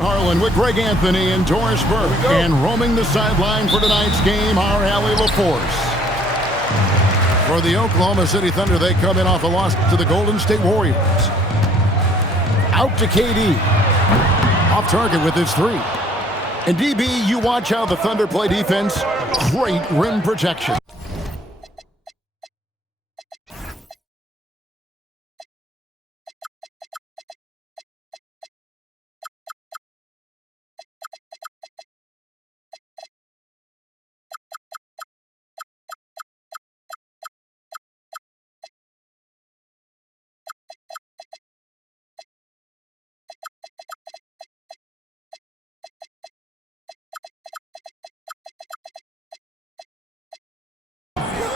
Harlan with Greg Anthony and Doris Burke. And roaming the sideline for tonight's game, our Allie LaForce. For the Oklahoma City Thunder, they come in off a loss to the Golden State Warriors. Out to KD. Off target with his three. And DB, you watch how the Thunder play defense. Great rim protection.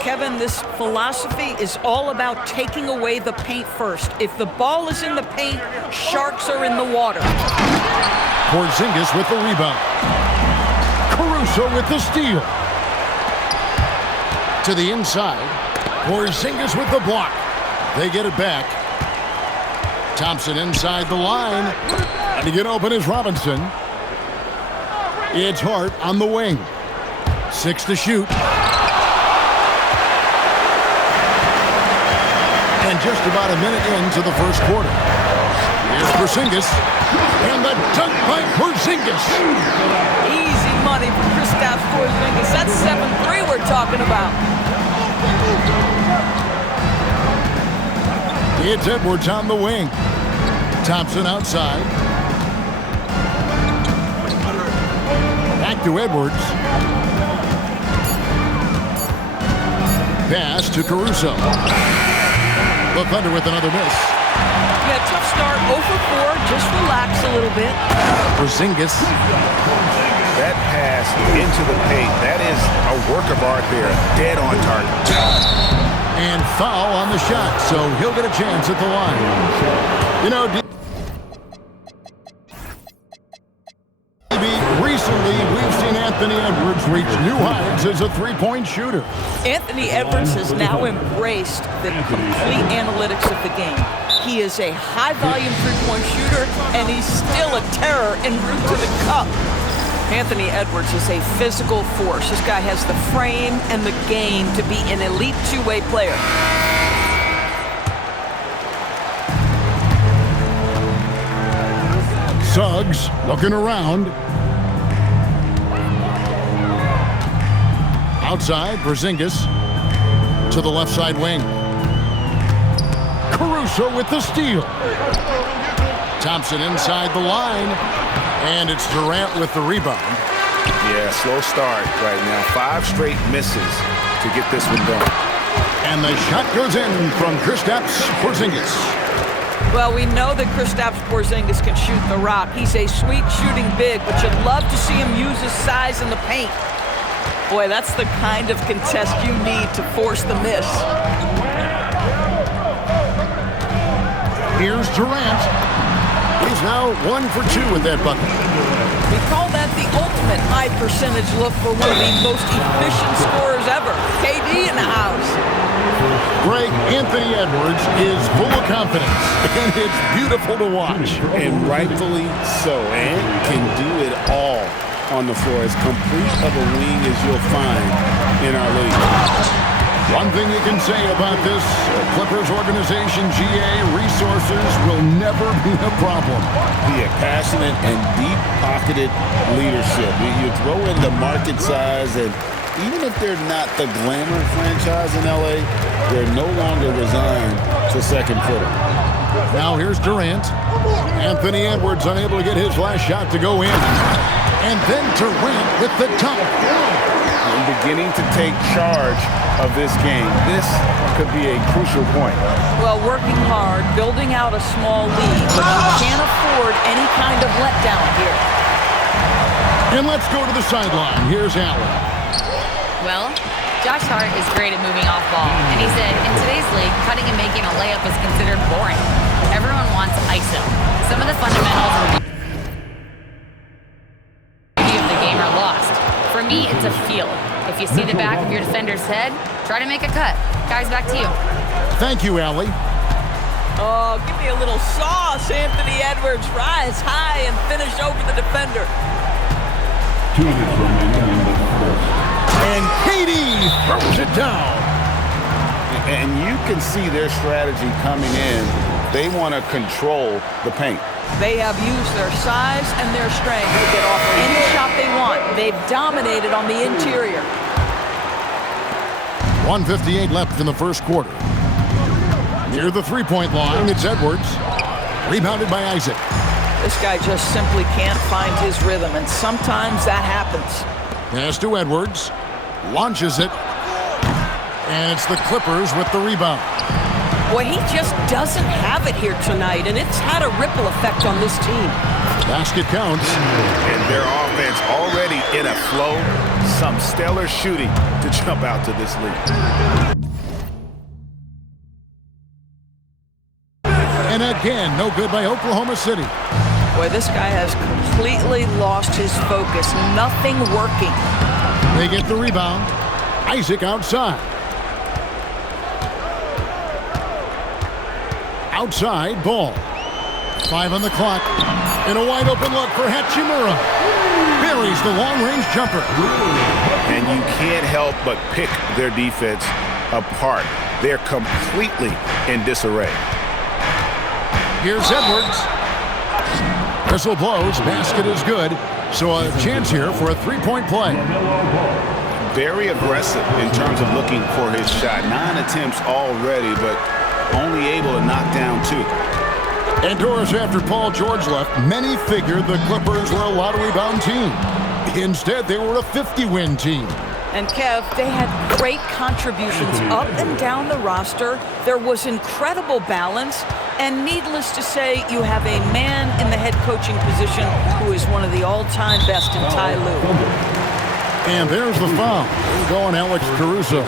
Kevin, this philosophy is all about taking away the paint first. If the ball is in the paint, sharks are in the water. Porzingis with the rebound. Caruso with the steal. To the inside. Porzingis with the block. They get it back. Thompson inside the line. And to get open is Robinson. It's Hart on the wing. 6 to shoot. And just about a minute into the first quarter. Here's Porzingis. And the dunk by Porzingis. Easy money for Kristaps Porzingis. That's 7-3 we're talking about. It's Edwards on the wing. Thompson outside. Back to Edwards. Pass to Caruso. The Thunder with another miss. Yeah, tough start. 0 for 4. Just relax a little bit. Porzingis. That pass into the paint, that is a work of art there. Dead on target. And foul on the shot, so he'll get a chance at the line. You know, recently we've seen Anthony Edwards reach new heights as a three-point shooter. Anthony Edwards has now embraced the complete analytics of the game. He is a high-volume three-point shooter, and he's still a terror en route to the cup. Anthony Edwards is a physical force. This guy has the frame and the game to be an elite two-way player. Suggs looking around. Outside, Porzingis to the left side wing. Caruso with the steal. Thompson inside the line. And it's Durant with the rebound. Yeah, slow start right now. 5 straight misses to get this one going. And the shot goes in from Kristaps Porzingis. Well, we know that Kristaps Porzingis can shoot the rock. He's a sweet shooting big, but you'd love to see him use his size in the paint. Boy, that's the kind of contest you need to force the miss. Here's Durant. He's now 1 for 2 with that bucket. We call that the ultimate high percentage look for one of the most efficient scorers ever. KD in the house. Greg, Anthony Edwards is full of confidence, and it's beautiful to watch. And rightfully so. And can do it all on the floor. As complete of a wing as you'll find in our league. One thing you can say about this Clippers organization, GA, resources will never be a problem. Be a passionate and deep-pocketed leadership. You throw in the market size, and even if they're not the glamour franchise in LA, they're no longer resigned to second footer. Now here's Durant. Anthony Edwards unable to get his last shot to go in. And then Durant with the dunk. And beginning to take charge of this game. This could be a crucial point. Well, working hard, building out a small lead, but you can't afford any kind of letdown here. And let's go to the sideline. Here's Allen. Well, Josh Hart is great at moving off ball, and he said, in today's league, cutting and making a layup is considered boring. Everyone wants ISO. Some of the fundamentals of the game are lost. For me, it's a feel. If you see the back of your defender's head, try to make a cut. Guys, back to you. Thank you, Allie. Oh, give me a little sauce, Anthony Edwards. Rise high and finish over the defender. 2 minutes remaining in the first. And Katie throws it down. And you can see their strategy coming in. They want to control the paint. They have used their size and their strength to get off any shot they want. They've dominated on the interior. 1:58 left in the first quarter. Near the three-point line, it's Edwards. Rebounded by Isaac. This guy just simply can't find his rhythm, and sometimes that happens. Pass to Edwards. Launches it. And it's the Clippers with the rebound. Boy, he just doesn't have it here tonight, and it's had a ripple effect on this team. Basket counts. And their offense already in a flow. Some stellar shooting to jump out to this lead. And again, no good by Oklahoma City. Boy, this guy has completely lost his focus. Nothing working. They get the rebound. Isaac outside. Outside, ball. 5 on the clock. And a wide open look for Hachimura. Buries the long-range jumper. And you can't help but pick their defense apart. They're completely in disarray. Here's Edwards. Whistle blows. Basket is good. So a chance here for a three-point play. Very aggressive in terms of looking for his shot. 9 attempts already, but only able to knock down 2. And Doris, after Paul George left, many figured the Clippers were a lottery-bound team. Instead, they were a 50-win team. And Kev, they had great contributions up and down the roster. There was incredible balance. And needless to say, you have a man in the head coaching position who is one of the all-time best in Ty Lue. And there's the foul. Going Alex Caruso.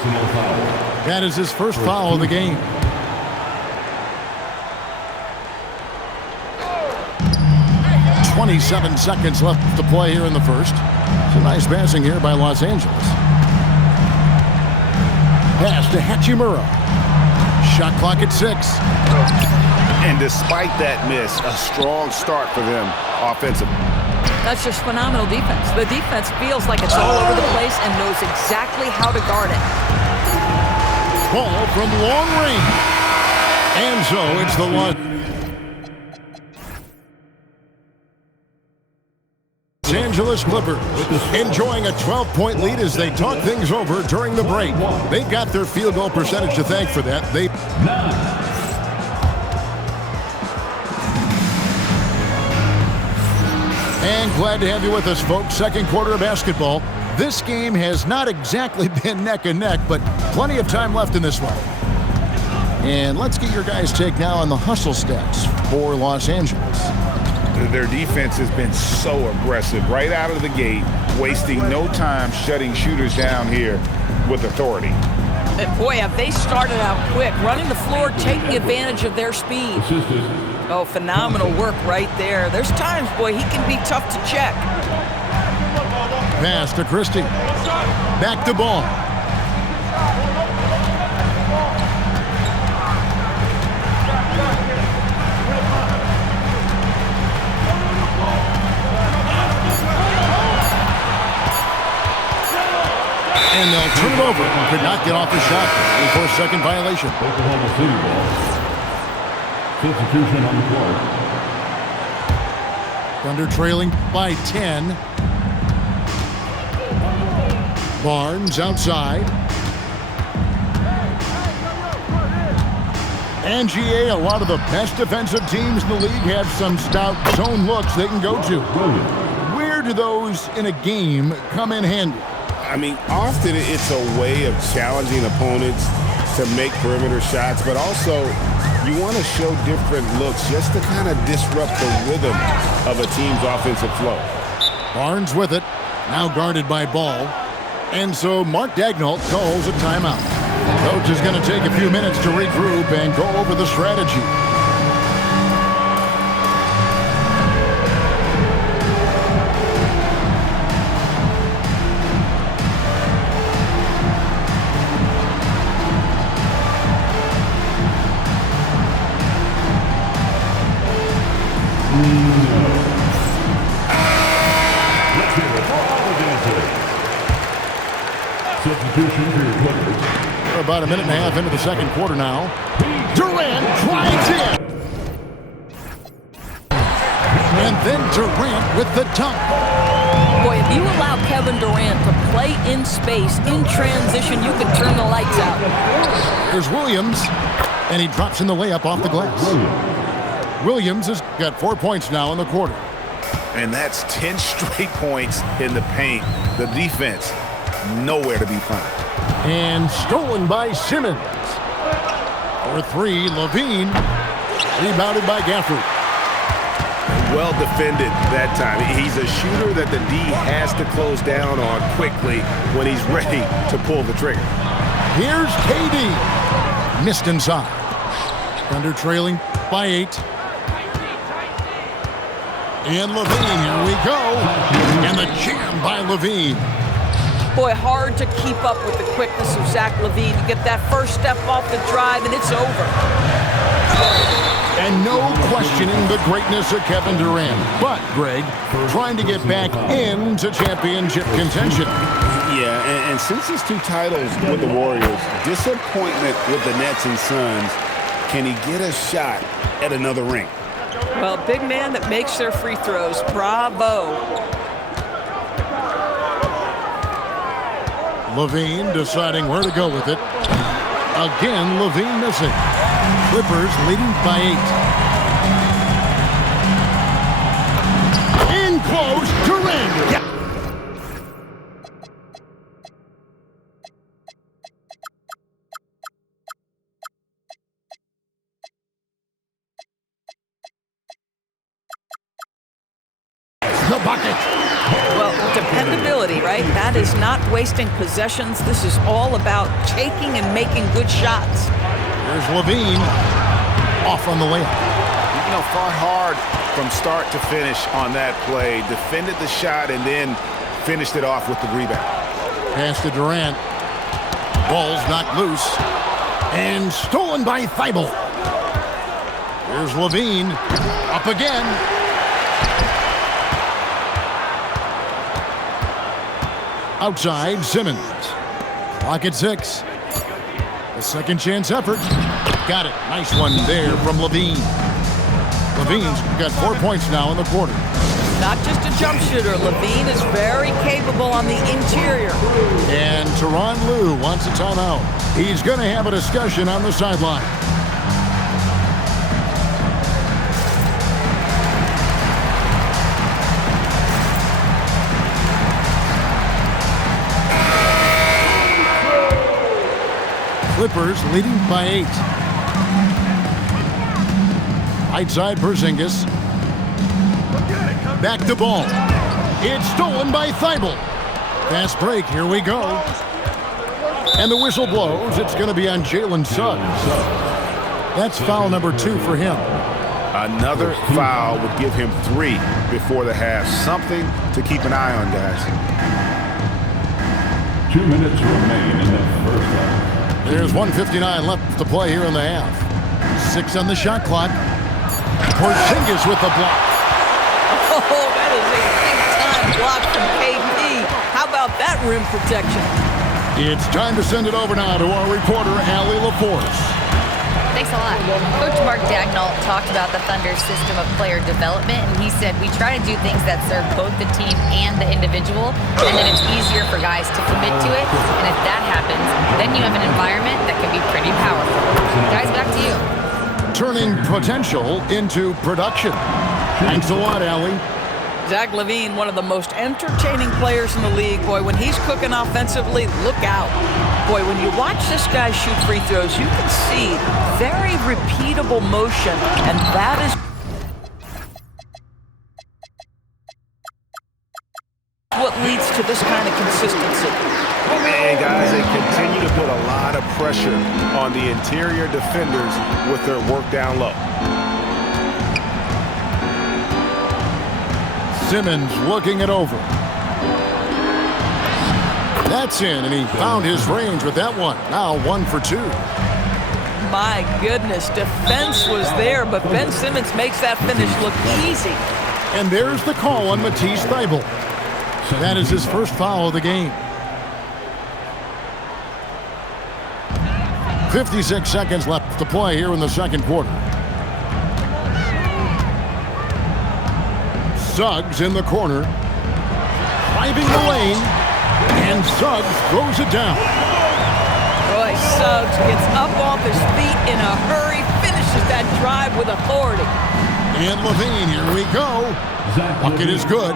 That is his first foul of the game. .27 seconds left to play here in the first. It's a nice passing here by Los Angeles. Pass to Hachimura. Shot clock at 6. And despite that miss, a strong start for them offensively. That's just phenomenal defense. The defense feels like it's all over the place and knows exactly how to guard it. Ball from long range. And so it's the Los Angeles Clippers enjoying a 12-point lead as they talk things over during the break. They've got their field goal percentage to thank for that. And glad to have you with us, folks. Second quarter of basketball. This game has not exactly been neck and neck, but plenty of time left in this one. And let's get your guys' take now on the hustle stats for Los Angeles. Their defense has been so aggressive right out of the gate, wasting no time shutting shooters down here with authority. And boy, have they started out quick, running the floor, taking advantage of their speed. Oh, phenomenal work right there. There's times, boy, he can be tough to check. Pass to Christie. Back to ball. And they'll turn it over. Could not get off the shot. 24-second violation. Oklahoma City ball. Substitution on the floor. Thunder trailing by 10. Barnes outside. NGA, a lot of the best defensive teams in the league have some stout zone looks they can go to. Where do those in a game come in handy? I mean, often it's a way of challenging opponents to make perimeter shots, but also you want to show different looks just to kind of disrupt the rhythm of a team's offensive flow. Barnes with it, now guarded by Ball. And so Mark Daigneault calls a timeout. The coach is going to take a few minutes to regroup and go over the strategy. Substitution for your players. We're about a minute and a half into the second quarter now. Durant drives in. And then Durant with the dunk. Boy, if you allow Kevin Durant to play in space, in transition, you can turn the lights out. There's Williams, and he drops in the layup off the glass. Williams has got 4 points now in the quarter. And that's 10 straight points in the paint. The defense, nowhere to be found. And stolen by Simmons. For three, Levine. Rebounded by Gafford. Well defended that time. He's a shooter that the D has to close down on quickly when he's ready to pull the trigger. Here's KD. Missed inside. Thunder trailing by 8. And Levine, here we go. And the jam by Levine. Boy, hard to keep up with the quickness of Zach LaVine. You get that first step off the drive, and it's over. And no questioning the greatness of Kevin Durant. But, Greg, trying to get back into championship contention. Yeah, and since his 2 titles with the Warriors, disappointment with the Nets and Suns, can he get a shot at another ring? Well, big man that makes their free throws. Bravo. Levine deciding where to go with it. Again, Levine missing. Clippers leading by 8. In close, Durant. Yeah. The bucket. Well, dependability, right? That is not wasting possessions. This is all about taking and making good shots. Here's Levine. Off on the layup. You know, fought hard from start to finish on that play. Defended the shot and then finished it off with the rebound. Pass to Durant. Ball's knocked loose. And stolen by Thibault. Here's Levine. Up again. Outside, Simmons. Clock at 6. A second chance effort. Got it. Nice one there from Levine. Levine's got 4 points now in the quarter. Not just a jump shooter. Levine is very capable on the interior. And Tyronn Lue wants a timeout. He's going to have a discussion on the sideline. Clippers leading by 8. Right side, Porzingis. Back to ball. It's stolen by Thibault. Fast break, here we go. And the whistle blows. It's going to be on Jalen Suggs. That's foul number 2 for him. Another foul would give him 3 before the half. Something to keep an eye on, guys. 2 minutes remain in the first half. There's 1:59 left to play here in the half. 6 on the shot clock. Porzingis with the block. Oh, that is a big-time block from KP. How about that rim protection? It's time to send it over now to our reporter, Allie LaForce. Thanks a lot. Coach Mark Daigneault talked about the Thunder's system of player development, and he said, we try to do things that serve both the team and the individual, and then it's easier for guys to commit to it, and if that happens, then you have an environment that can be pretty powerful. Guys, back to you. Turning potential into production. Thanks a lot, Allie. Zach LaVine, one of the most entertaining players in the league. Boy, when he's cooking offensively, look out. Boy, when you watch this guy shoot free throws, you can see very repeatable motion, and that is what leads to this kind of consistency. And guys, they continue to put a lot of pressure on the interior defenders with their work down low. Simmons looking it over. That's in, and he found his range with that one. Now 1 for 2. My goodness, defense was there, but Ben Simmons makes that finish look easy. And there's the call on Matisse Thybulle. That is his first foul of the game. 56 seconds left to play here in the second quarter. Suggs in the corner. Driving the lane. And Suggs throws it down. Boy, Suggs gets up off his feet in a hurry, finishes that drive with authority. And Levine, here we go. Bucket is good.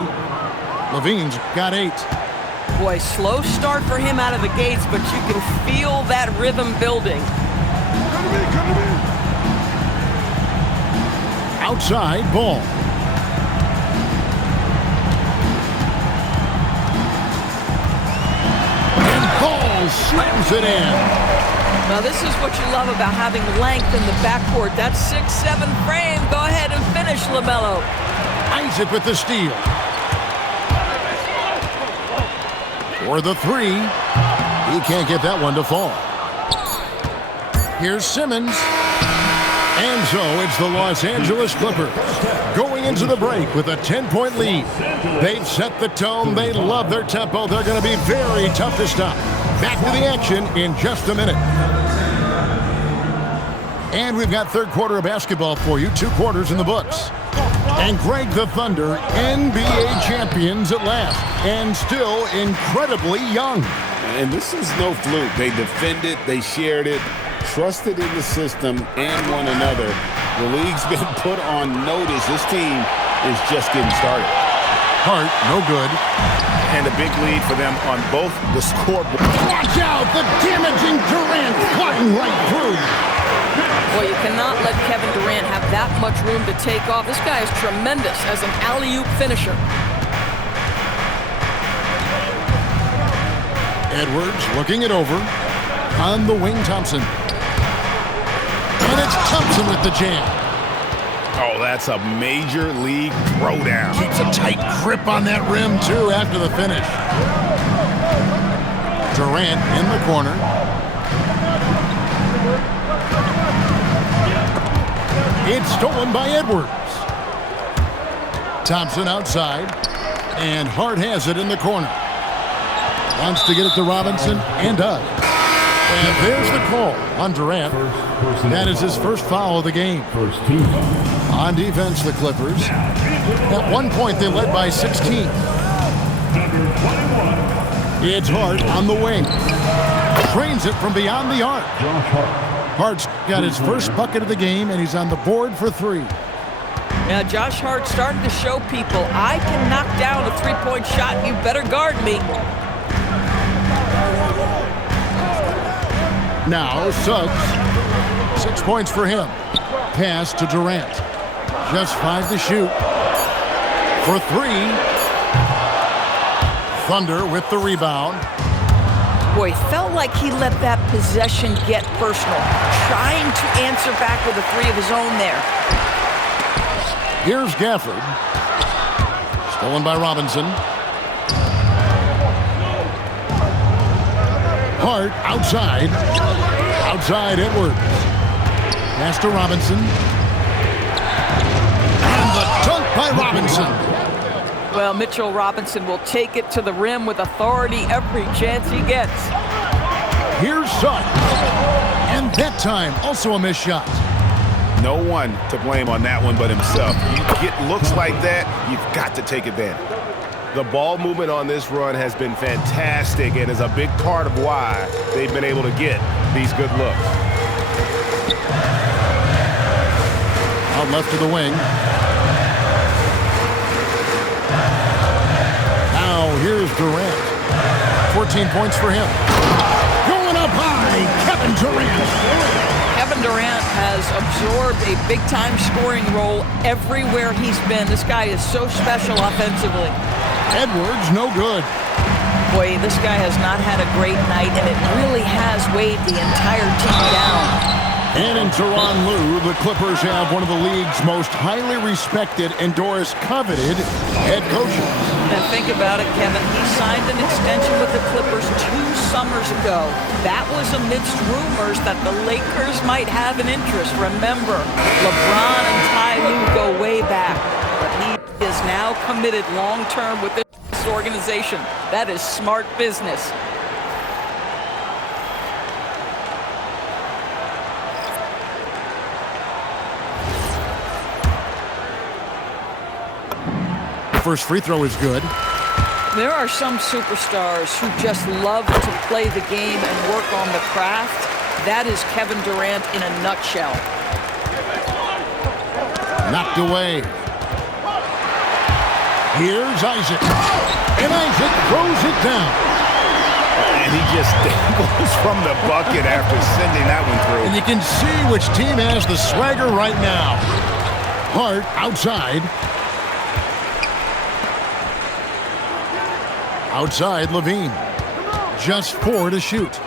Levine's got 8. Boy, slow start for him out of the gates, but you can feel that rhythm building. Outside ball. And Ball slams it in. Now, this is what you love about having length in the backcourt. That 6'7" frame. Go ahead and finish, LaMelo. Isaac with the steal. For the 3. He can't get that one to fall. Here's Simmons. And so it's the Los Angeles Clippers going into the break with a 10-point lead. They've set the tone. They love their tempo. They're going to be very tough to stop. Back to the action in just a minute. And we've got third quarter of basketball for you. 2 quarters in the books. And Greg, the Thunder, NBA champions at last, and still incredibly young. And this is no fluke. They defended, they shared it, trusted in the system and one another. The league's been put on notice. This team is just getting started. Hart, no good. And a big lead for them on both the scoreboard. Watch out, the damaging Durant flying right through. Boy, you cannot let Kevin Durant have that much room to take off. This guy is tremendous as an alley-oop finisher. Edwards looking it over. On the wing, Thompson. And it's Thompson with the jam. Oh, that's a major league throwdown. Keeps a tight grip on that rim, too, after the finish. Durant in the corner. It's stolen by Edwards. Thompson outside. And Hart has it in the corner. Wants to get it to Robinson and does. And there's the call on Durant. That is his first foul of the game. On defense, the Clippers. At one point, they led by 16. It's Hart on the wing. Trains it from beyond the arc. Hart's got his first bucket of the game, and he's on the board for 3. Now, Josh Hart starting to show people, I can knock down a three-point shot. You better guard me. Now, Suggs. 6 points for him. Pass to Durant. Just 5 to shoot. For 3. Thunder with the rebound. Boy, felt like he let that possession get personal. Trying to answer back with a 3 of his own there. Here's Gafford. Stolen by Robinson. Hart outside. Outside Edwards. Pass to Robinson. And the dunk by Robinson. Well, Mitchell Robinson will take it to the rim with authority every chance he gets. Here's Suggs. And that time, also a missed shot. No one to blame on that one but himself. You get looks like that, you've got to take advantage. The ball movement on this run has been fantastic and is a big part of why they've been able to get these good looks. Out left to the wing. Now here's Durant. 14 points for him. Going up high, Kevin Durant. Kevin Durant has absorbed a big-time scoring role everywhere he's been. This guy is so special offensively. Edwards, no good. Boy, this guy has not had a great night, and it really has weighed the entire team down. And in Tyronn Lue, the Clippers have one of the league's most highly respected and Doris coveted head coaches. And think about it, Kevin. He signed an extension with the Clippers 2 summers ago. That was amidst rumors that the Lakers might have an interest. Remember, LeBron and Ty Lue go way back. But he is now committed long-term with this organization. That is smart business. first free throw is good. There are some superstars who just love to play the game and work on the craft. That is Kevin Durant in a nutshell. Knocked away. Here's Isaac. And Isaac throws it down. And he just dangles from the bucket after sending that one through. And you can see which team has the swagger right now. Hart outside. Outside, Levine. Just 4 to shoot.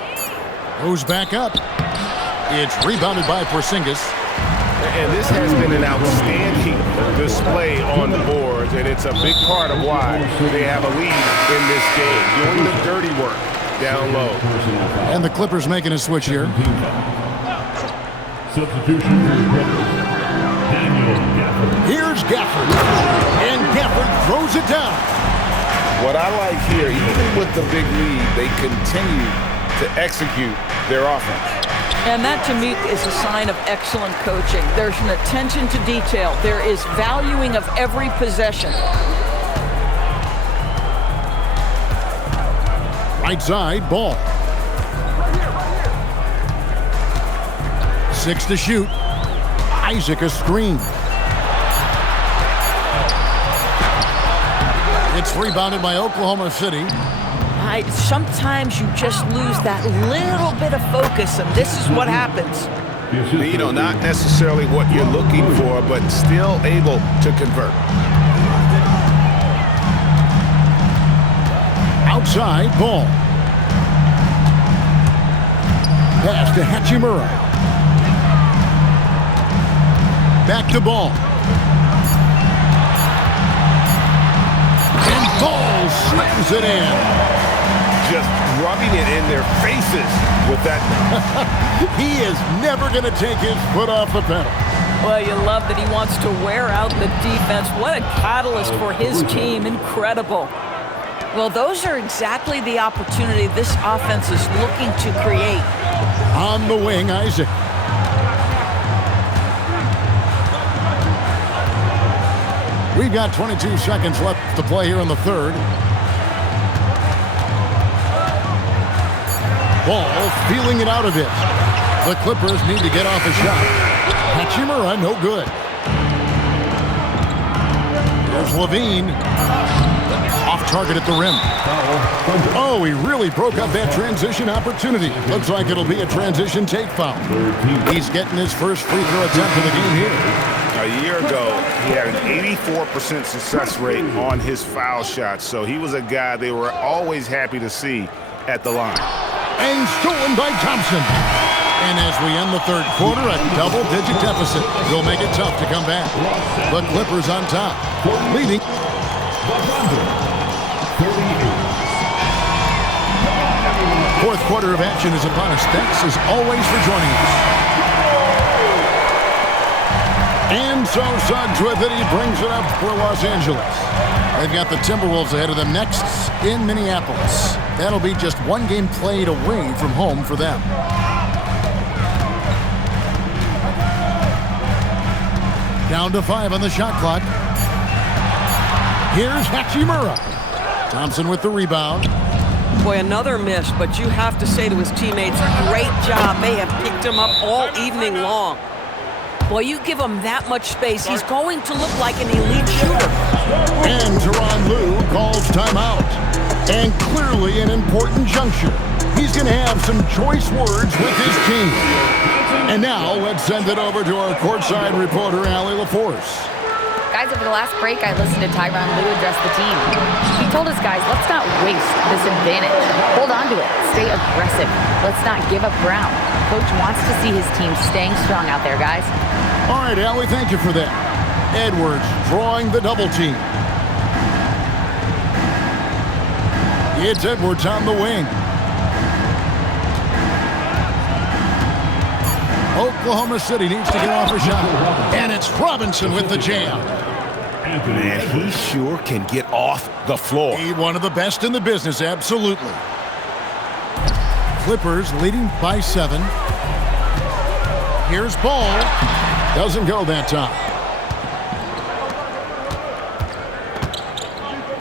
Goes back up. It's rebounded by Porzingis. And this has been an outstanding display on the boards, and it's a big part of why they have a lead in this game, doing the dirty work down low. And the Clippers making a switch here. Substitution for the Clippers. Daniel Gafford. Here's Gafford. And Gafford throws it down. What I like here, even with the big lead, they continue to execute their offense. And that, to me, is a sign of excellent coaching. There's an attention to detail. There is valuing of every possession. Right side, Ball. 6 to shoot. Isaac a screen. It's rebounded by Oklahoma City. Sometimes you just lose that little bit of focus, and this is what happens. You know, not necessarily what you're looking for, but still able to convert. Outside, Ball. Pass to Hachimura. Back to Ball. And Ball slams it in. Just rubbing it in their faces with that. He is never going to take his foot off the pedal. Well, you love that he wants to wear out the defense. What a catalyst for his team. Incredible. Well, those are exactly the opportunity this offense is looking to create. On the wing, Isaac. We've got 22 seconds left to play here in the third. Ball feeling it out of it. The Clippers need to get off a shot. Hachimura, no good. There's Levine. Off target at the rim. Oh, he really broke up that transition opportunity. Looks like it'll be a transition take foul. He's getting his first free throw attempt of the game here. A year ago, he had an 84% success rate on his foul shots, so he was a guy they were always happy to see at the line. And stolen by Thompson. And as we end the third quarter, a double-digit deficit will make it tough to come back. The Clippers on top, leading. Fourth quarter of action is upon us. Thanks as always for joining us. And so Suggs with it. He brings it up for Los Angeles. They've got the Timberwolves ahead of them next in Minneapolis. That'll be just one game played away from home for them. Down to 5 on the shot clock. Here's Hachimura. Thompson with the rebound. Boy, another miss, but you have to say to his teammates, great job. They have picked him up all evening long. Boy, you give him that much space, he's going to look like an elite shooter. And Tyronn Lue calls timeout. And clearly an important juncture. He's going to have some choice words with his team. And now let's send it over to our courtside reporter, Allie LaForce. Guys, over the last break, I listened to Tyronn Lue address the team. He told us, guys, let's not waste this advantage. Hold on to it. Stay aggressive. Let's not give up ground. Coach wants to see his team staying strong out there, guys. All right, Allie, thank you for that. Edwards drawing the double team. It's Edwards on the wing. Oklahoma City needs to get off a shot. And it's Robinson with the jam. Man, he sure can get off the floor. He's one of the best in the business, absolutely. Clippers leading by 7. Here's Ball. Doesn't go that time.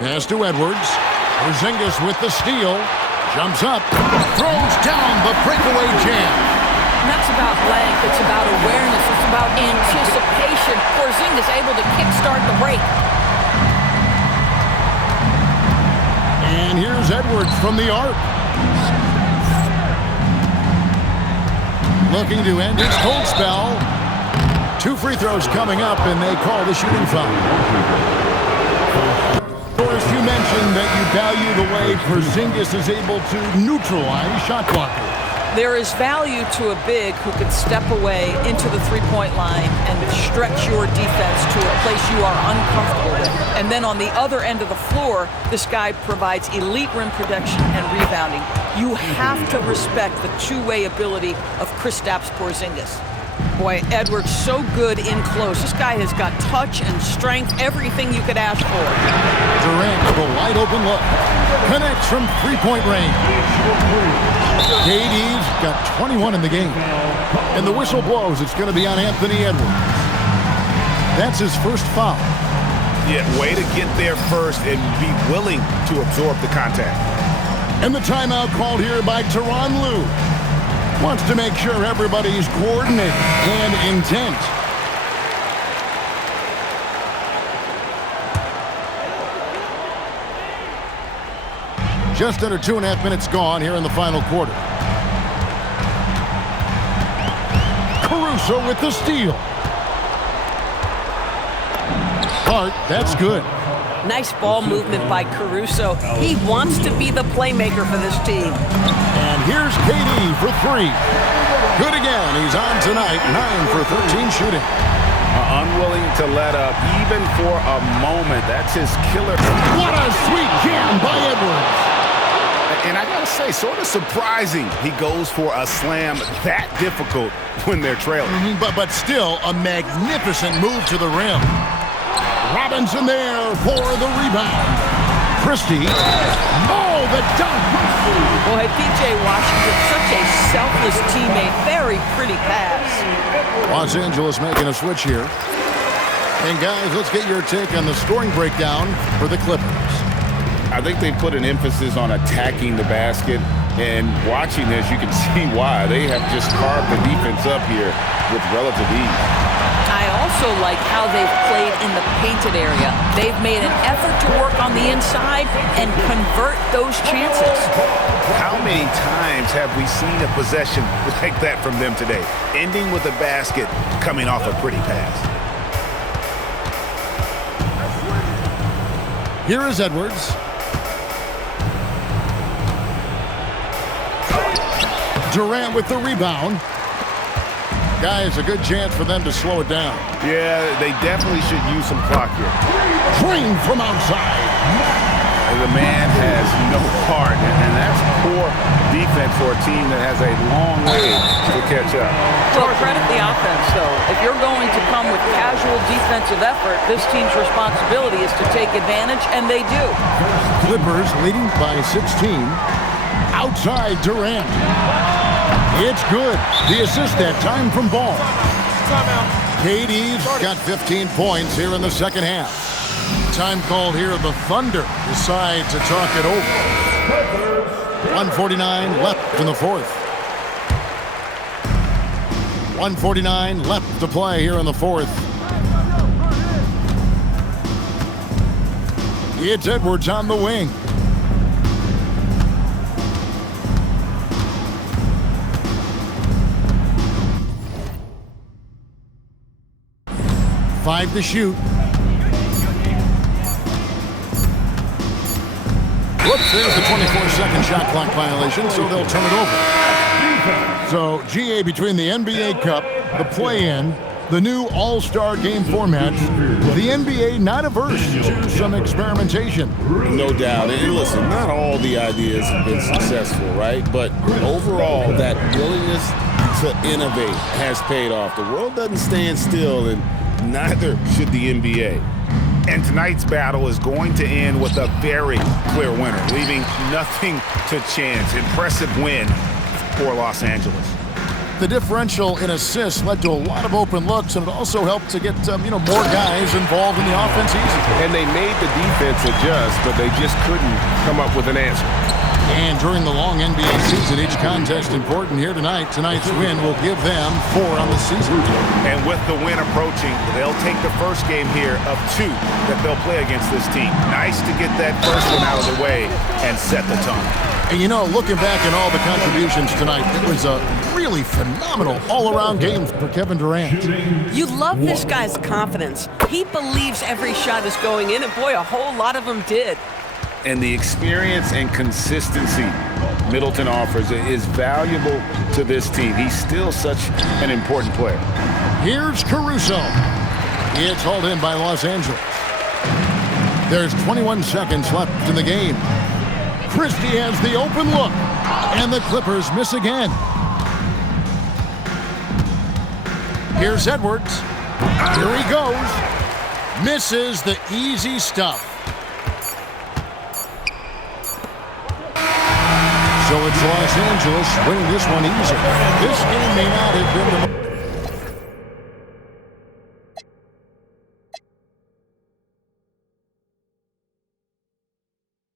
Pass to Edwards. Porzingis with the steal. Jumps up. Throws down the breakaway jam. And that's about length. It's about awareness. It's about anticipation. Porzingis able to kickstart the break. And here's Edwards from the arc. Looking to end his cold spell. 2 free throws coming up, and they call the shooting foul. Doris, you mentioned that you value the way Porzingis is able to neutralize shot blockers. There is value to a big who can step away into the three-point line and stretch your defense to a place you are uncomfortable with. And then on the other end of the floor, this guy provides elite rim protection and rebounding. You have to respect the two-way ability of Kristaps Porzingis. Boy, Edwards so good in close. This guy has got touch and strength, everything you could ask for. Durant with a wide open look. Connects from three-point range. KD's got 21 in the game. And the whistle blows. It's going to be on Anthony Edwards. That's his first foul. Yeah, way to get there first and be willing to absorb the contact. And the timeout called here by Tyronn Lue. Wants to make sure everybody's coordinated and intent. Just under 2.5 minutes gone here in the final quarter. Caruso with the steal. Hart, that's good. Nice ball movement by Caruso. He wants to be the playmaker for this team. And here's KD for 3. Good again. He's on tonight. 9 for 13 shooting. Unwilling to let up even for a moment. That's his killer. What a sweet jam by Edwards. And I gotta say, sort of surprising he goes for a slam that difficult when they're trailing. But still a magnificent move to the rim. Robinson there for the rebound. Christie. Oh, the dunk. Boy, P.J. Washington, such a selfless teammate. Very pretty pass. Los Angeles making a switch here. And guys, let's get your take on the scoring breakdown for the Clippers. I think they put an emphasis on attacking the basket, and watching this, you can see why. They have just carved the defense up here with relative ease. I also like how they've played in the painted area. They've made an effort to work on the inside and convert those chances. How many times have we seen a possession like that from them today? Ending with a basket, coming off a pretty pass. Here is Edwards. Durant with the rebound. Guys, a good chance for them to slow it down. Yeah, they definitely should use some clock here. Drained from outside. The man has no heart, and that's poor defense for a team that has a long way to catch up. Well, credit the offense, though. If you're going to come with casual defensive effort, this team's responsibility is to take advantage, and they do. Clippers leading by 16. Outside Durant. It's good. The assist that time from Ball. KD's got 15 points here in the second half. Time called here. The Thunder decide to talk it over. 1:49 left in the fourth. 1:49 left to play here in the fourth. It's Edwards on the wing. Five to shoot. Whoops, there's the 24-second shot clock violation, so they'll turn it over. So, GA, between the NBA Cup, the play-in, the new All-Star game format, the NBA not averse to some experimentation. No doubt. And listen, not all the ideas have been successful, right? But overall, that willingness to innovate has paid off. The world doesn't stand still, and neither should the NBA. And tonight's battle is going to end with a very clear winner, leaving nothing to chance. Impressive win for Los Angeles. The differential in assists led to a lot of open looks, and it also helped to get more guys involved in the offense easy. And they made the defense adjust, but they just couldn't come up with an answer. And during the long NBA season, each contest important here tonight. Tonight's win will give them 4 on the season. And with the win approaching, they'll take the first game here of 2 that they'll play against this team. Nice to get that first one out of the way and set the tone. And looking back at all the contributions tonight, it was a really phenomenal all-around game for Kevin Durant. You love this guy's confidence. He believes every shot is going in, and boy, a whole lot of them did. And the experience and consistency Middleton offers is valuable to this team. He's still such an important player. Here's Caruso. It's hauled in by Los Angeles. There's 21 seconds left in the game. Christie has the open look, and the Clippers miss again. Here's Edwards. Here he goes. Misses the easy stuff. So it's Los Angeles winning this one easy. This game may not have been the